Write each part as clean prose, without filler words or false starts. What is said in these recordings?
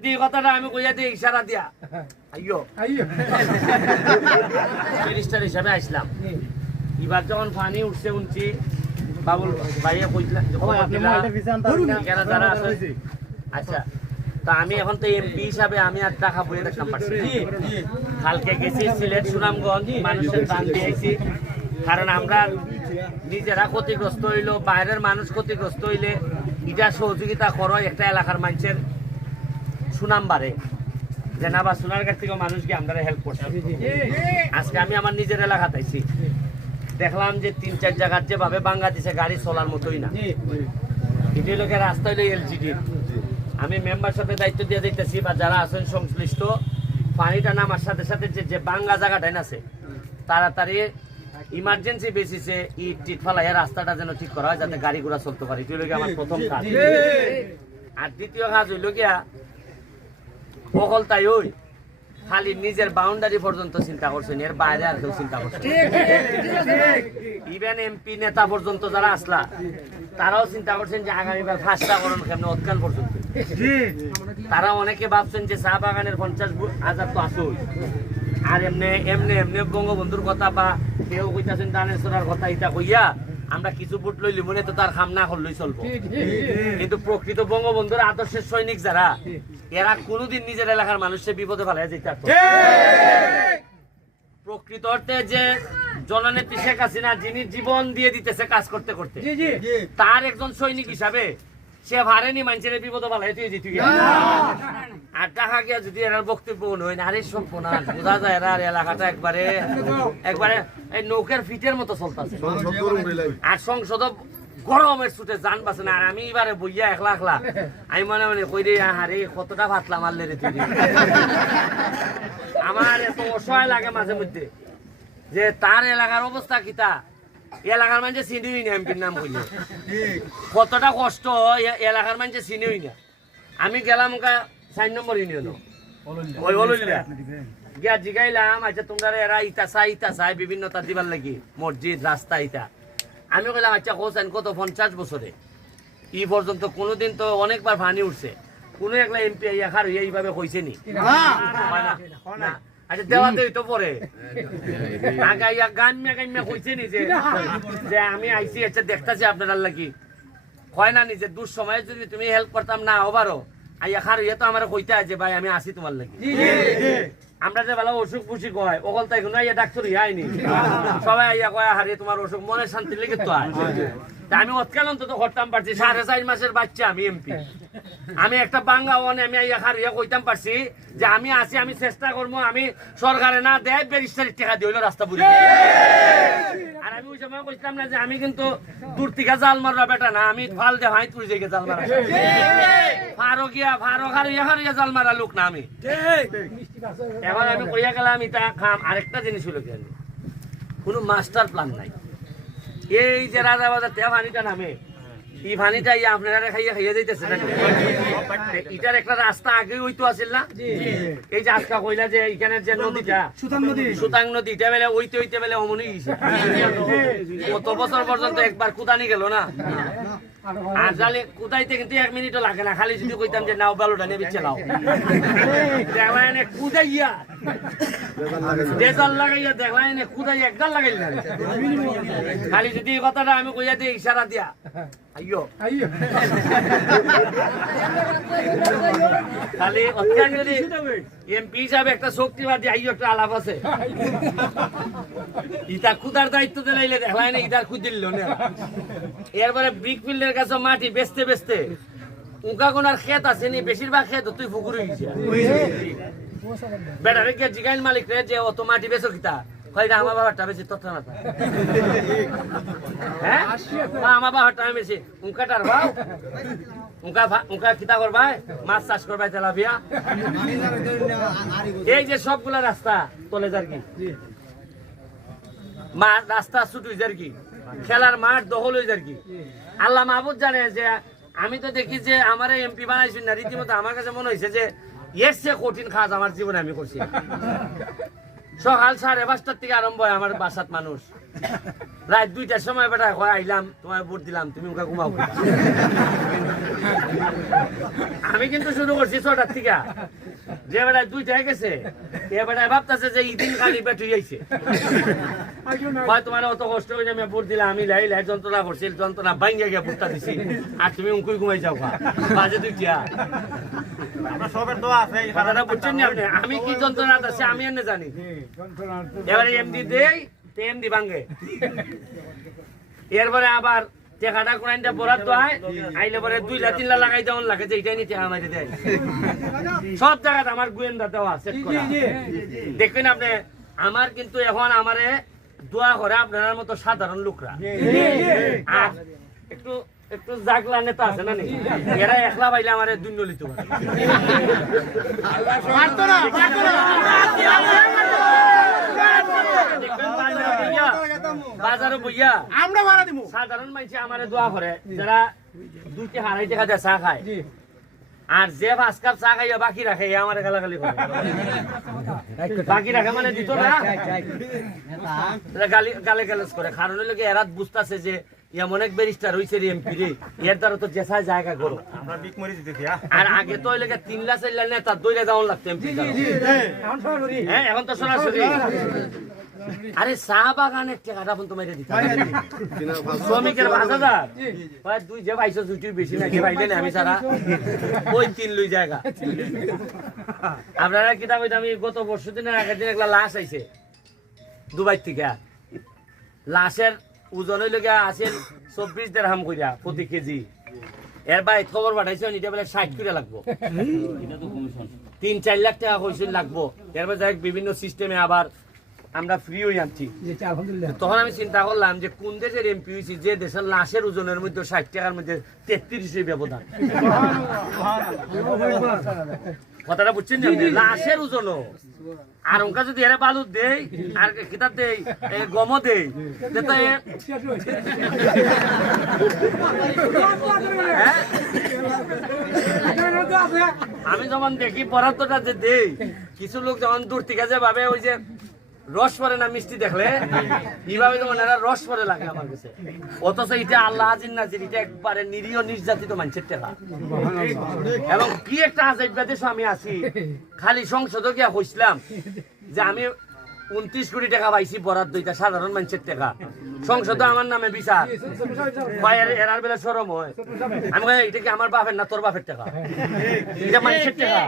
যদি এই কথাটা আমি কইয়া দিই ইশারা দিয়া আইয়ো ব্যারিস্টার হিসাবে আসলাম। এবার যখন পানি উঠছে উঠছি বাবুল ভাইয়া কইছিলাম যারা আছে আচ্ছা তা আমি এখন তো এমপি হিসাবে আমি আর টাকা বইয়ে রাখতাম পারছি। কালকে গেছি সিলেট সুনামগঞ্জ মানুষের দান দিয়েছি, কারণ আমরা নিজেরা ক্ষতিগ্রস্ত হইলো, বাইরের মানুষ ক্ষতিগ্রস্ত হইলে এটা সহযোগিতা করো, একটা এলাকার মানুষের সুনাম বাড়ে যে না বা সোনারঘাট থেকে মানুষকে আমরা হেল্প করছি। আজকে আমি আমার নিজের এলাকাতে আইছি, দেখলাম যে ৩-৪ জায়গার যেভাবে বাংলাদেশে গাড়ি চলার মতোই না। এটি লোকের রাস্তা হইলো এলজিডি। আমি মেম্বার সাথে দায়িত্ব দিয়ে দিতেছি বা যারা আছেন সংশ্লিষ্ট, পানিটা নামার সাথে সাথে যে বাঙ্গা জায়গাটাই আছে তাড়াতাড়ি ইমার্জেন্সি বেসিসে ইট টিট ফালাইয়া রাস্তাটা যেন ঠিক করা হয় যাতে গাড়ি ঘোড়া চলতে পারে। এটি হলো আমার প্রথম কাজ। আর দ্বিতীয় কাজ হইল গিয়া বকল তাই ওই খালি নিজের বাউন্ডারি পর্যন্ত চিন্তা করছেন, এর বাইরে আর কেউ চিন্তা করছে। ইভেন এমপি নেতা পর্যন্ত যারা আসলা তারাও চিন্তা করছেন যে আগামীবার ফাঁসটা করুন কেমন অতকাল পর্যন্ত। তারা অনেকে ভাবছেন যে চা বাগানের 50,000 তো আসুন, আর এমনি এমনি এমনি বঙ্গবন্ধুর কথা বা কেউ কইতাছেন দানেশ্বরার কথা ইটা কইয়া আমরা কিছু ভোট লইলি মনে তো তার খাম না করলেই চলবো। কিন্তু প্রকৃত বঙ্গবন্ধুর আদর্শের সৈনিক যারা, এরা কোনোদিন নিজের এলাকার মানুষের বিপদে ফেলাই যেতে পারত। প্রকৃত অর্থে যে জননেত্রী শেখ হাসিনা যিনি জীবন দিয়ে দিতেছে কাজ করতে করতে, তার একজন সৈনিক হিসাবে সে ভারেনি মানুষের বিপদ ফেলাই তুই যেতে। আর টাকা গিয়া যদি এর বক্তব্য নয় না, আরে সব না বোঝা যায় এরা এলাকাটা একবারে একবারে এই নৌকার ফিটের মতো চলতেছে। আর সংসদ গরমের ছুটে যান বাসে না। আর আমি এবারে বইয়া একলা একলা আমি মনে মনে কই রে আরে কতটা ভাতলা মারলে রে তুই। আমার এত অসহায় লাগে মাঝে মধ্যে যে তার এলাকার অবস্থা কিতা, এলাকার মানুষ চিনিই না এমপির নাম হইলে কতটা কষ্ট এলাকার মানুষ চিনিই না। আমি গেলাম ওকা 4 নম্বর ইউনিয়ন ওই অলুলিয়া গিয়া জিগাইলাম আচ্ছা তোমরা এরা ইটা চাই বিভিন্নতা দিবার লাগি মসজিদ রাস্তা ইটা। আমি কইলাম আচ্ছা কোসেন কত 50 বছরে ই পর্যন্ত কোনোদিন তো অনেকবার পানি উঠছে, কোনো একলা এমপি এখার এইভাবে কইছে নি? না। আচ্ছা দেওয়াতেই তো পরে আগাইয়া গাম্যা কইছে নি যে আমি আইসি আচ্ছা দেখতেছি আপনার লাগি হয় না নিজে দূর সময়ে যদি তুমি হেল্প করতাম না ওভারও আইয়া খার ইয়ে তো আমার কইতে আছে ভাই আমি আসি তোমার লাগি। আমরা যে বেলা অসুখ পুষি কয় ওকল তাই কোনো ইয়ে ডাক্তার আইনি, সবাই আইয়া কয় হারিয়ে তোমার অসুখ মনে শান্তি লেগে তো আয়। আমি অতকাল অন্তত করতাম পারছি 4.5 মাসের বাচ্চা আমি এমপি, আমি একটা বাঙ্গা ওনে আমি আইয়া খার ইয়া কইতাম পারছি যে আমি আসি, আমি চেষ্টা করবো, আমি সরকারে না দেয় ব্যারিস্টারের টাকা দিয়ে হইলো রাস্তা বুঝি। আর আমি ওই সময় কইছিলাম না যে আমি কিন্তু দূর থেকে জাল মারবা বেটা না, আমি ফাল দে ভাই তুই জায়গায় জাল মারা ফারুক আর ইয়া জাল মারা লোক না আমি। এখন আমি কইয়া গেলাম এটা খাম। আরেকটা জিনিস হলো কি কোনো মাস্টার প্ল্যান নাই। এই যে রাজা বাজার তে পানিটা নামে এই পানিটা আপনারা খাইয়া যাইতেছে না, এটার একটা রাস্তা আগে হইতো আসিল না? এই যে আজকা কইলা যে এখানে যে নদীটা সুতাং নদী এটা বেলে হইতে বেলে অমনি গেছে। কত বছর পর্যন্ত একবার কুদানি গেল না? আর জালে কুদাইতে কিন্তু 1 মিনিটও লাগে না, খালি যদি কইতাম যে নাও বালুটা নেবে চালাও দেখলা এনে কুদাইয়া দেজাল লাগাইয়া দেখলা এনে কুদাই একগাল লাগাইল না। খালি যদি এই কথাটা আমি কইয়া দিই ইশারা দিয়া আইয়ো খালি অত্যাচারী এমপি হিসাবে একটা শক্তিবাদী আইয়ো একটা আলাপ আছে। ইটা খুদার দায়িত্ব দিলাইলে দেখলা এনে ইটার খুদ দিল না। এরপরে ব্রিক ফিল্ডের কাছে মাটি বেচতে বেচতে উকা কোনার ক্ষেত আছে নি, বেশিরভাগ ক্ষেত তুই পুকুরে গেছে বেটারে কে জিগাইল মালিক রে যে অত মাটি বেচো কিতা কইরা আমার বাবাটা বেশি তথ্য না হ্যাঁ আমার বাবাটা আমি বেশি উকাটার ভাও উকা কিতা করবা মাছ চাষ করবা তেলাপিয়া। এই যে সবগুলা রাস্তা তলে যার কি মাঠ রাস্তা ছুট হয়ে যার কি খেলার মাঠ দখল হয়ে যার কি আল্লাহ মাহবুব জানে যে আমি তো দেখি যে আমার এমপি বানাইছি না, রীতিমতো আমার কাছে মনে হয়েছে যে এর চেয়ে কঠিন কাজ আমার জীবনে আমি করছি। সকাল 5:30 থেকে আরম্ভ হয় আমার বাসাত মানুষ, রাত 2টার সময় বেটা আইলাম তোমার ভোট দিলাম তুমি ওকে ঘুমাবো আমি কিন্তু শুরু করছি 6টার থেকে, যে বেড়ায় 2টায় গেছে এ বেড়ায় ভাবতেছে যে ইদিন খালি বেটু যাইছে, হয় তোমার অত কষ্ট করে আমি ভোট দিলাম, আমি লাই লাই যন্ত্রণা করছি, যন্ত্রণা বাইঙ্গে গিয়ে ভোটটা দিছি, আর তুমি উঙ্কুই ঘুমাই যাও বাজে 2টা। কথাটা বুঝছেন না আপনি? আমি কি যন্ত্রণা আছে আমি এনে জানি। এবারে এমডি দেই তে এমডি ভাঙ্গে, এরপরে আবার টেকাটা কোরআনটা বরাদ্দ হয়, আইলে পরে 2 লাখ 3 লাখ লাগাই দেওয়ান লাগে যে এটাই নিতে আমাকে দেয়। সব জায়গাতে আমার গোয়েন্দা দেওয়া সেট করা। দেখবেন আপনি, আমার কিন্তু এখন আমারে দোয়া করে আপনার মতো সাধারণ লোকরা। আর একটু একটু জাগলা নেতা আছে না, এরা একলা পাইলে আমারে দুর্নীতি করে। বাজারে বইয়া আমরা ভাড়া দিব, সাধারণ মানুষ আমারে দোয়া করে, যারা 2-2.5 টাকা দিয়ে চা খায়, আর যে 5 কাপ চা খাইয়া বাকি রাখে আমারে গালাগালি করে। বাকি রাখে মানে দিত না, গালে গালাজ করে। কারণ হলো কি, এরা বুঝতেছে যে এমন এক ব্যারিস্টার হইছে রে এমপি রে, এর দ্বারা তো জেসায় জায়গা করো। আর আগে তো ওই 3 লাখ 4 লাখ নেতা দৌড়ে যাওয়ান লাগতো এমপি। হ্যাঁ, এখন তো সরাসরি। আরে চা বাগানের টাকাটা ফোন তোমার দিতে শ্রমিকের 5,000 2 যে 22 বেশি নাকি পাইলে না আমি সারা ওই 3 লই জায়গা। আপনারা কিতা কইতে, আমি গত বছর দিনের আগের দিন একটা লাশ আইছে দুবাই থেকে। লাশের ওজন হইল গিয়া আছে 24 দিরহাম কইরা প্রতি কেজি। এর বাইরে খবর পাঠাইছে এটা বলে 60 করে লাগবো, 3-4 লাখ টাকা কইছিল লাগবো। এরপর যাই বিভিন্ন সিস্টেমে আবার আমরা ফ্রি হয়ে আনছি। তখন আমি চিন্তা করলাম যে কোন দেশের এমপি হয়েছি যে দেশের লাশের ওজনের মধ্যে 60 টাকার মধ্যে 33 ব্যবধান। কথাটা বুঝছেন না? লাশের ওজনও আর ওনকা যদি এরা বালু দেই আর কিতাব দেই গম দেই, আমি যখন দেখি বরাদ্দটা যে দেই, কিছু লোক যখন দূর থেকে যে ভাবে ওই যে রস পরে না মিষ্টি দেখলে এইভাবে যেমন এরা রস পরে লাগে আমার কাছে, অথচ এটা আল্লাহ আজির নাজির, এটা একবারে নিরীহ নির্যাতিত মানুষের টাকা। এবং কি একটা আজাইব দেশ আমি আছি, খালি সংসদ গিয়া কইছিলাম যে আমি 29 কোটি টাকা পাইছি বরাদ্দ, এটা সাধারণ মানুষের টাকা। সংসদে আমার নামে বিচার এরার বেলা সরম হয়। আমি এটা কি আমার বাপের না তোর বাপের টাকা? এটা মানুষের টাকা,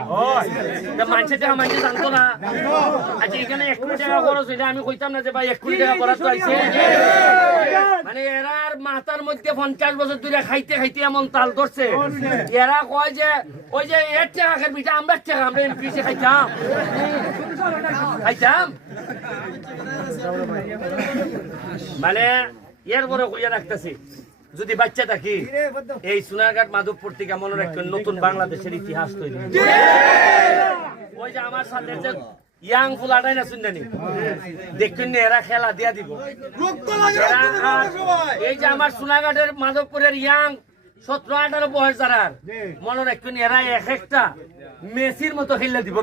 মানুষের টাকা মানুষ জানতো না। আচ্ছা, এখানে 1 কোটি টাকা খরচ হইলে আমি কইতাম না যে ভাই 1 কোটি টাকা বরাদ্দ আইছে? মানে এরার মাথার মধ্যে 50 বছর ধরে খাইতে খাইতে এমন তাল ধরছে, এরা কয় যে ওই যে এর টাকা খাবি, আমরা টাকা আমরা এমপি খাইতাম খাইতাম। মানে এর বড় কইয়া রাখতেছি, যদি বাচ্চা থাকি এই সোনারঘাট মাধবপুর থেকে মনে রাখবেন নতুন বাংলাদেশের ইতিহাস তৈরি। ওই যে আমার সাথে যে ইয়াং ফুলাটাই না শুনলেনি, দেখবেন এরা খেলা দিয়া দিব। এই যে আমার সোনারঘাটের মাধবপুরের ইয়াং 17-18 বয়স যারা মনে রাখবেন, এরা এক একটা মেসির মতো খেলে দিব।